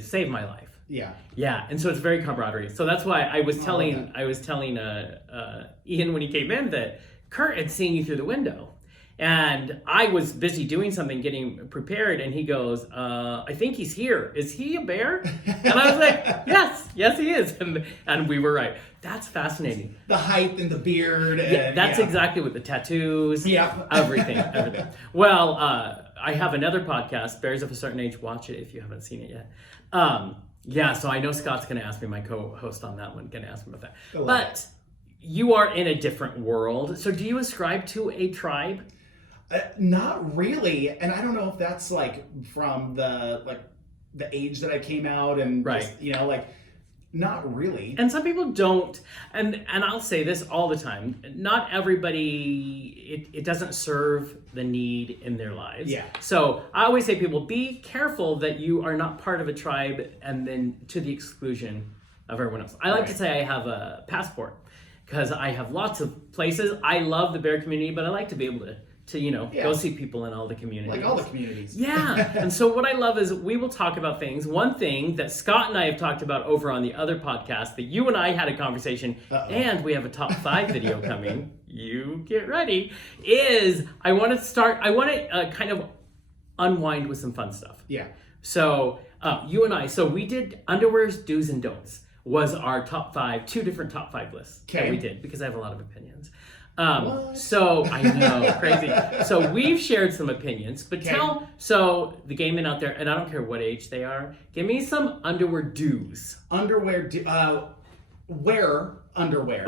saved my life. Yeah, and so it's very camaraderie. So that's why I was telling Ian when he came in that Kurt had seen you through the window, and I was busy doing something, getting prepared, and he goes, "I think he's here. Is he a bear?" And I was like, "Yes, he is," and we were right. That's fascinating. The height and the beard. That's exactly what the tattoos. Yeah, everything. Well, I have another podcast, Bears of a Certain Age. Watch it if you haven't seen it yet. So I know Scott's going to ask me, my co-host on that one, going to ask me about that. But you are in a different world. So do you ascribe to a tribe? Not really. And I don't know if that's like from the age that I came out and just, not really. And some people don't, and I'll say this all the time, not everybody, it doesn't serve the need in their lives. Yeah. So I always say people, be careful that you are not part of a tribe and then to the exclusion of everyone else. I like to say I have a passport because I have lots of places. I love the bear community, but I like to be able to go see people in all the communities. Like all the communities. Yeah. And so what I love is we will talk about things. One thing that Scott and I have talked about over on the other podcast that you and I had a conversation, and we have a top 5 video coming. You get ready. Is I want to kind of unwind with some fun stuff. Yeah. So you and I, so we did underwear's do's and don'ts was our top 5, 2 different top 5 lists that we did because I have a lot of opinions. So I know, crazy. So we've shared some opinions, but so the gay men out there, and I don't care what age they are, give me some underwear do's. Wear underwear.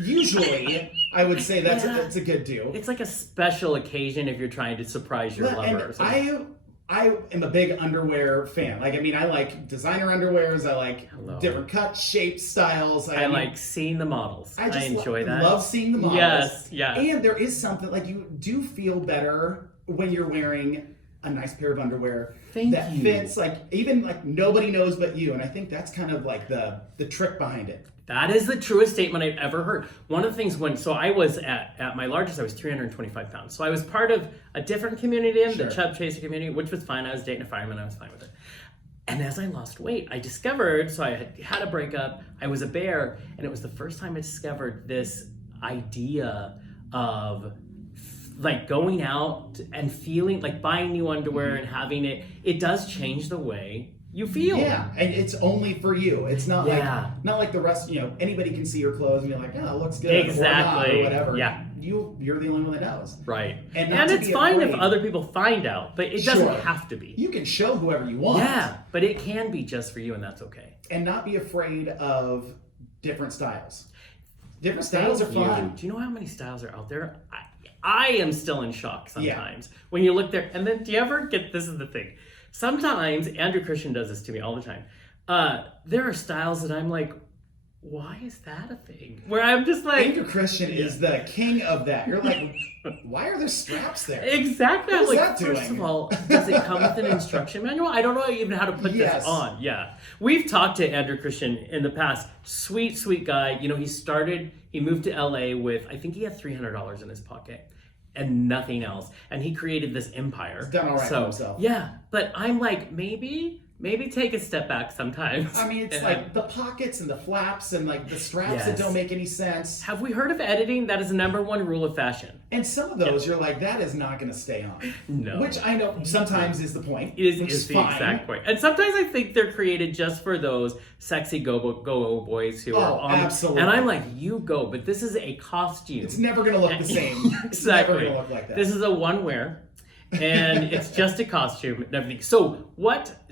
Usually, I would say that's a good do. It's like a special occasion if you're trying to surprise your lover or something. I am a big underwear fan. I like designer underwears. I like different cuts, shapes, styles. I like seeing the models. I enjoy that. Love seeing the models. Yes. And there is something, you do feel better when you're wearing a nice pair of underwear that fits, even nobody knows but you. And I think that's kind of the trick behind it. That is the truest statement I've ever heard. One of the things I was at my largest, I was 325 pounds. So I was part of a different community, the Chub Chaser community, which was fine. I was dating a fireman. I was fine with it. And as I lost weight, I discovered, so I had a breakup. I was a bear. And it was the first time I discovered this idea of going out and feeling, buying new underwear and having it. It does change the way you feel. Yeah, and it's only for you. It's not like the rest, anybody can see your clothes and be like, it looks good. Exactly. Or whatever. Yeah. You're the only one that knows. Right. And it's fine if other people find out, but it doesn't have to be. You can show whoever you want. Yeah, but it can be just for you, and that's okay. And not be afraid of different styles. Different styles are fun. Do you know how many styles are out there? I am still in shock sometimes when you look there. And then do you ever get, this is the thing, Sometimes, Andrew Christian does this to me all the time. There are styles that I'm like, why is that a thing? Where I'm just like... Andrew Christian is the king of that. You're like, why are there straps there? Exactly. What I'm is like, that first doing? of all, does it come with an instruction manual? I don't know even how to put this on. Yeah. We've talked to Andrew Christian in the past. Sweet, sweet guy. You know, he moved to LA with, I think he had $300 in his pocket and nothing else. And he created this empire. He's done all right for himself. Yeah. But I'm like, maybe take a step back sometimes. I mean, it's like the pockets and the flaps and like the straps that don't make any sense. Have we heard of editing? That is the number one rule of fashion. And some of those, you're like, that is not going to stay on. No. Which I know sometimes is the point. It is the exact point. And sometimes I think they're created just for those sexy go boys who are on. Absolutely. And I'm like, you go, but this is a costume. It's never going to look the same. Exactly. It's never going to look like that. This is a one wear. And it's just a costume and everything. So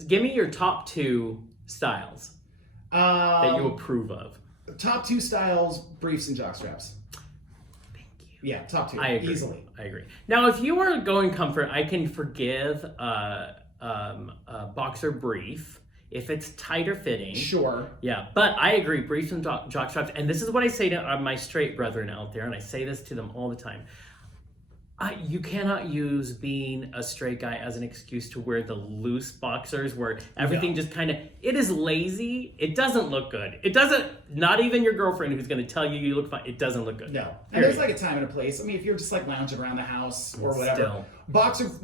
give me your top 2 styles that you approve of. Top 2 styles, briefs and jockstraps. Thank you. Yeah, top 2. I agree. Easily. I agree. Now, if you are going comfort, I can forgive boxer brief if it's tighter fitting. Sure. Yeah, but I agree, briefs and jockstraps. And this is what I say to my straight brethren out there, and I say this to them all the time. You cannot use being a straight guy as an excuse to wear the loose boxers where everything just kind of, it is lazy. It doesn't look good. It doesn't, not even your girlfriend who's going to tell you look fine. It doesn't look good. No. And there's like a time and a place. I mean, if you're just like lounging around the house or whatever.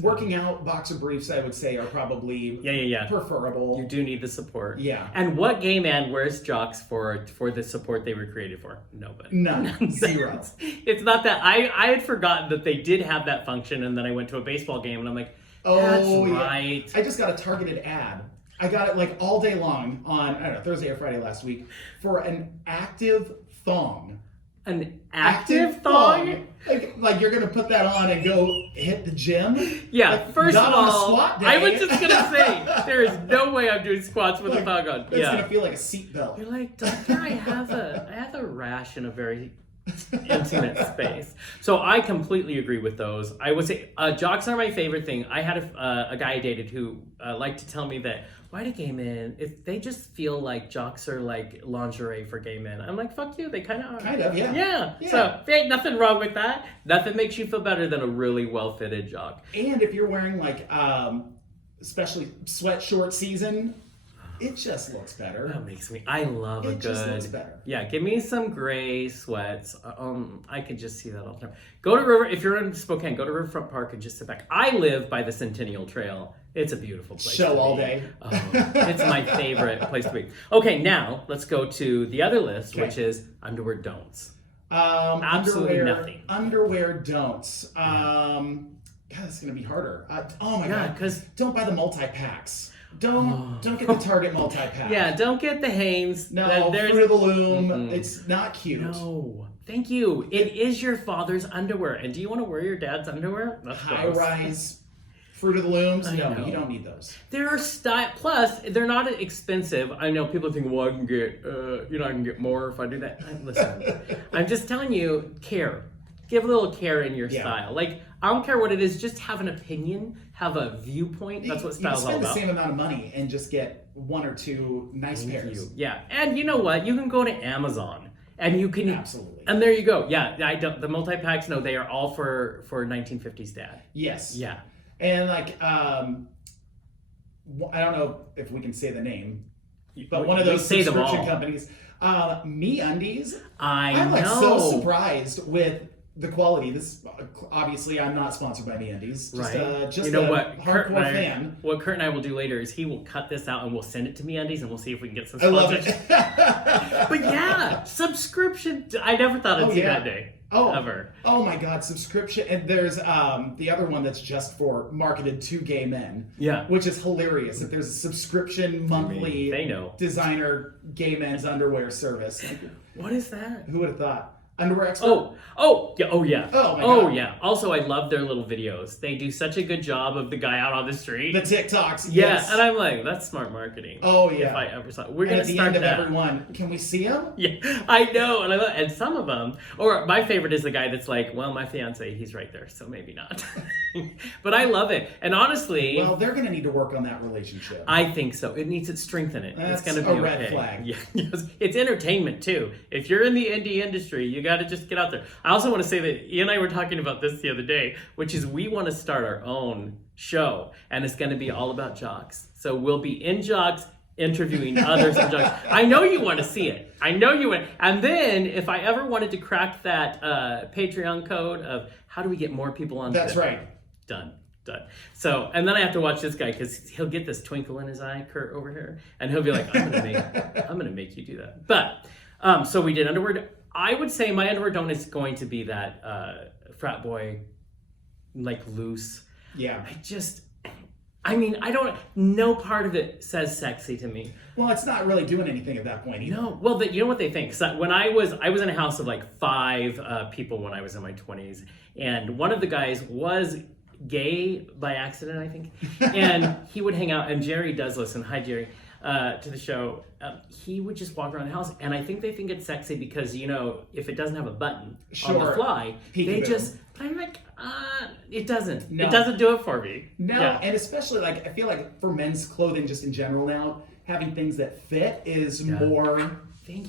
Working out, boxer briefs, I would say, are probably preferable. You do need the support. Yeah. And what gay man wears jocks for the support they were created for? Nobody. None. Zero. It's not that. I had forgotten that they did have that function, and then I went to a baseball game, and I'm like, that's right. I just got a targeted ad. I got it like all day long on, I don't know, Thursday or Friday last week for an active thong. An active thong? Like you're gonna put that on and go hit the gym? Yeah, like, first of all, squat day. I was just gonna say, there is no way I'm doing squats with a thong on. It's gonna feel like a seatbelt. You're like, doctor, I have a rash in a very intimate space. So I completely agree with those. I would say jocks are my favorite thing. I had a guy I dated who liked to tell me that, why do gay men, if they just feel like jocks are like lingerie for gay men? I'm like, fuck you, they kind of are. Kind of, yeah. Yeah. So there ain't nothing wrong with that. Nothing makes you feel better than a really well-fitted jock. And if you're wearing like, especially sweat short season, it just looks better. That makes me, I love a good. It just looks better. Yeah, give me some gray sweats. I could just see that all the time. Go to River, if you're in Spokane, go to Riverfront Park and just sit back. I live by the Centennial Trail. It's a beautiful place. Show to all be. day. Oh, it's my favorite place to be. Okay, now let's go to the other list, which is underwear don'ts. Absolutely nothing. Underwear don'ts. God, it's gonna be harder. Oh my God! Because don't buy the multi-packs. Don't get the Target multi-pack. Yeah, don't get the Hanes. No, Fruit of the Loom. It's not cute. No, thank you. It is your father's underwear. And do you want to wear your dad's underwear? That's high-rise Fruit of the Looms. No, you don't need those. There are plus they're not expensive. I know people think, well, I can get, I can get more if I do that. Listen, I'm just telling you, care. Give a little care in your style. Like, I don't care what it is, just have an opinion, have a viewpoint. That's what style's all about. You spend the same amount of money and just get one or two nice pairs. Yeah, and you know what? You can go to Amazon and you can... Absolutely. And there you go. Yeah, the multi-packs, no, they are all for 1950s dad. Yes. Yeah. And like, I don't know if we can say the name, but one of those subscription companies, MeUndies. I'm like so surprised with the quality. This obviously I'm not sponsored by MeUndies. Just you know what, hardcore fan. What Kurt and I will do later is he will cut this out and we'll send it to MeUndies and we'll see if we can get some sponsorship. I love it. But yeah, subscription. I never thought I'd see that day. Ever. Oh my God, subscription. And there's the other one that's just marketed to gay men. Yeah. Which is hilarious. That there's a subscription monthly they know. designer gay men's underwear service. What is that? Who would have thought? underwear expert? Oh, yeah. Oh, my God. yeah. Also, I love their little videos. They do such a good job of the guy out on the street. The TikToks. Yeah, yes. and I'm like, that's smart marketing. Oh, yeah. If I ever saw it. We're And going at to the start end of that. everyone, can we see him? Yeah, I know. And I love, and some of them, or my favorite is the guy that's like, well, my fiance, he's right there, so maybe not. But I love it. And honestly, well, they're going to need to work on that relationship. I think so. It needs to strengthen it. That's it's going to be a red okay. flag. Yeah, yes. It's entertainment too. If you're in the indie industry, you got to just get out there. I also want to say that Ian and I were talking about this the other day, which is we want to start our own show, and it's going to be all about jocks. So we'll be in jocks interviewing others in jocks. I know you want to see it. I know you want. And then if I ever wanted to crack that Patreon code of how do we get more people on? That's right. Done. So, and then I have to watch this guy because he'll get this twinkle in his eye, Kurt over here, and he'll be like, I'm gonna make you do that. But so we did underwear. I would say my underwear don't is going to be that frat boy, like loose. Yeah. I don't. No part of it says sexy to me. Well, it's not really doing anything at that point either. No. Well, you know what they think. So when I was in a house of like 5 people when I was in my 20s, and one of the guys was gay by accident, I think, and he would hang out. And Jerry does listen. Hi, Jerry, to the show. He would just walk around the house, and I think they think it's sexy because if it doesn't have a button on the fly, they just. But I'm like, it doesn't. No. It doesn't do it for me. No, yeah. And especially like I feel like for men's clothing, just in general now, having things that fit is more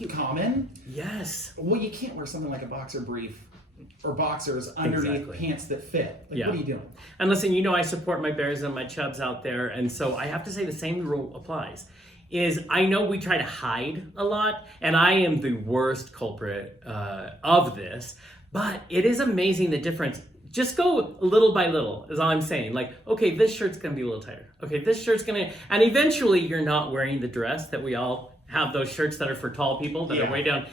common. Yes. Well, you can't wear something like a boxer brief or boxers underneath pants that fit. Like, what are you doing? And listen, I support my bears and my chubs out there, and so I have to say the same rule applies. I know we try to hide a lot, and I am the worst culprit of this, but it is amazing the difference. Just go little by little is all I'm saying. Like, okay, this shirt's gonna be a little tighter. Okay, this shirt's gonna, and eventually you're not wearing the dress that we all have, those shirts that are for tall people that are way down.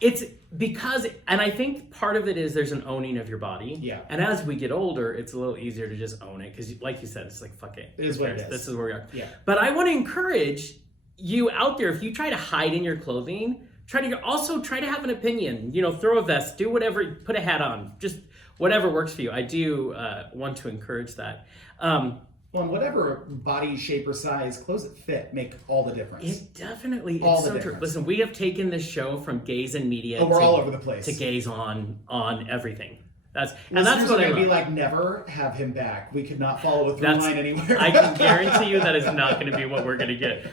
It's because, and I think part of it is there's an owning of your body. Yeah. And as we get older, it's a little easier to just own it because, like you said, it's like, fuck it. It is what it is. This is where we are. Yeah. But I want to encourage you out there, if you try to hide in your clothing, try to have an opinion. Throw a vest, do whatever, put a hat on, just whatever works for you. I do want to encourage that. Well, and whatever body shape or size, clothes that fit make all the difference. It definitely, it's so true. Listen, we have taken this show from gays in media we're all over the place to gays on everything. That's what I love. Be like, never have him back. We could not follow a through line anywhere. I can guarantee you that is not going to be what we're going to get.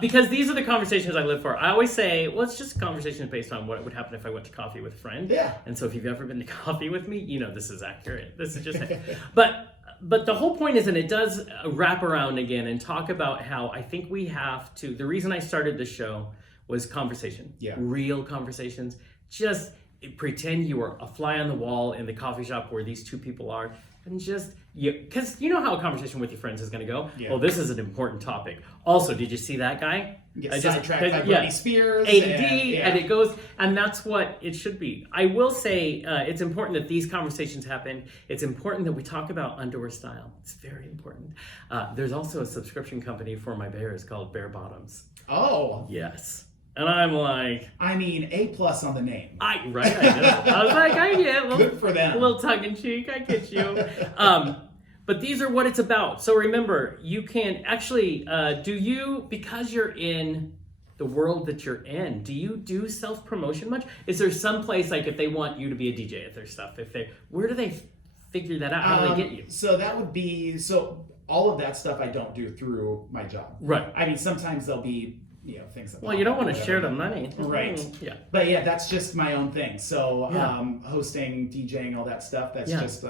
Because these are the conversations I live for. I always say, well, it's just conversations based on what would happen if I went to coffee with a friend. Yeah. And so if you've ever been to coffee with me, this is accurate. This is just it. But the whole point is, and it does wrap around again and talk about how I think we have to, the reason I started this show was conversation. Yeah. Real conversations. Just pretend you are a fly on the wall in the coffee shop where these two people are, and just because you know how a conversation with your friends is going to go. Yeah. Well, this is an important topic. Also, did you see that guy? Get sidetracked by Britney Spears. AD, and it goes, and that's what it should be. I will say it's important that these conversations happen. It's important that we talk about underwear style. It's very important. There's also a subscription company for my bears called Bear Bottoms. Oh. Yes. And I'm like, A+ on the name. I know. I was like, I get it. Good for them. A little tongue in cheek. I get you. But these are what it's about. So remember, you can actually, because you're in the world that you're in, do you do self-promotion much? Is there some place, like if they want you to be a DJ at their stuff, where do they figure that out? How do they get you? So that would be, all of that stuff I don't do through my job. Right. I mean, sometimes there'll be, things that. Well, you don't want to share the money. Right. Yeah. But yeah, that's just my own thing. So hosting, DJing, all that stuff, that's just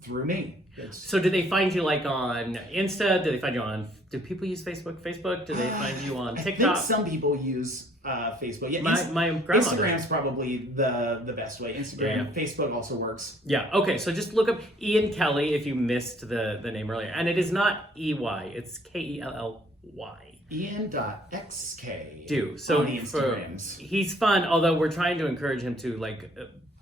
through me. So do they find you like on Insta? Do people use Facebook? Do they find you on TikTok? I think some people use Facebook. Yeah, my grandmother. Instagram's probably the best way. Instagram, Facebook also works. Yeah. Okay. So just look up Ian Kelly if you missed the name earlier, and it is not EY. It's KELLY. Ian.xk. So on the Instagrams. He's fun, although we're trying to encourage him to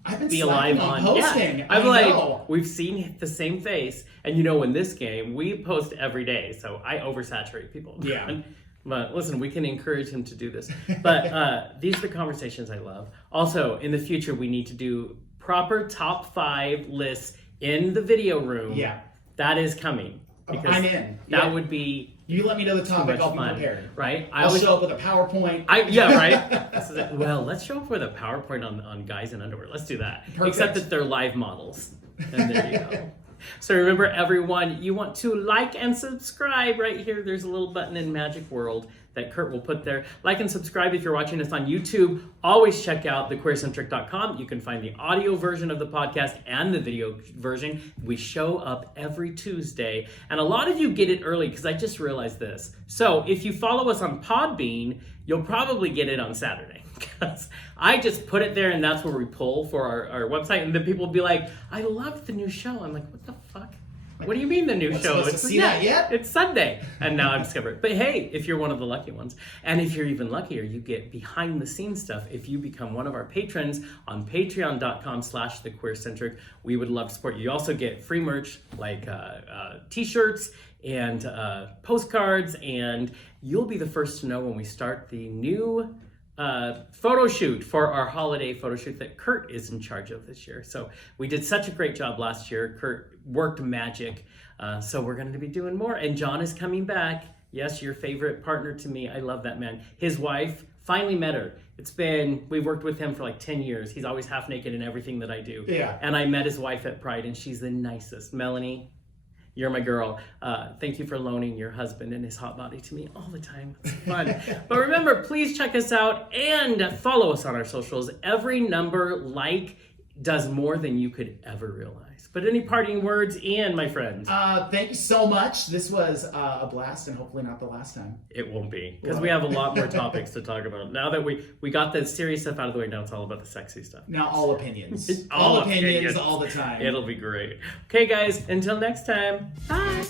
I've been be alive on posting. Yeah. I'm we've seen the same face, and in this game we post every day, so I oversaturate people. Yeah. But listen, we can encourage him to do this. But these are the conversations I love. Also, in the future, we need to do proper top 5 lists in the video room. Yeah. That is coming. Because I'm in. That would be You let me know the topic, I'll be fun, prepared. Right? I'll show up with a PowerPoint. Yeah, right? This is it. Well, let's show up with a PowerPoint on guys in underwear. Let's do that. Perfect. Except that they're live models. And there you go. So remember, everyone, you want to like and subscribe right here. There's a little button in Magic World that Kurt will put there. Like and subscribe if you're watching us on YouTube. Always check out thequeercentric.com. You can find the audio version of the podcast and the video version. We show up every Tuesday. And a lot of you get it early because I just realized this. So if you follow us on Podbean, you'll probably get it on Saturday. Because I just put it there and that's where we pull for our website. And then people will be like, I love the new show. I'm like, what the fuck? What do you mean the new show? Supposed to see that yet? It's Sunday. And now I've discovered it. But hey, if you're one of the lucky ones, and if you're even luckier, you get behind the scenes stuff. If you become one of our patrons on patreon.com/thequeercentric, we would love to support you. You also get free merch like t-shirts and postcards, and you'll be the first to know when we start the new photo shoot for our holiday photo shoot that Kurt is in charge of this year. So we did such a great job last year. Kurt worked magic. So we're going to be doing more. And John is coming back. Yes, your favorite partner to me. I love that man. His wife, finally met her. We've worked with him for like 10 years. He's always half naked in everything that I do. Yeah. And I met his wife at Pride and she's the nicest. Melanie, you're my girl. Thank you for loaning your husband and his hot body to me all the time. It's fun. But remember, please check us out and follow us on our socials. Every number does more than you could ever realize. But any parting words, Ian, my friend? Thank you so much. This was a blast and hopefully not the last time. It won't be, because we have a lot more topics to talk about. Now that we got the serious stuff out of the way, now it's all about the sexy stuff. Now all opinions. all opinions all the time. It'll be great. Okay, guys, until next time. Bye.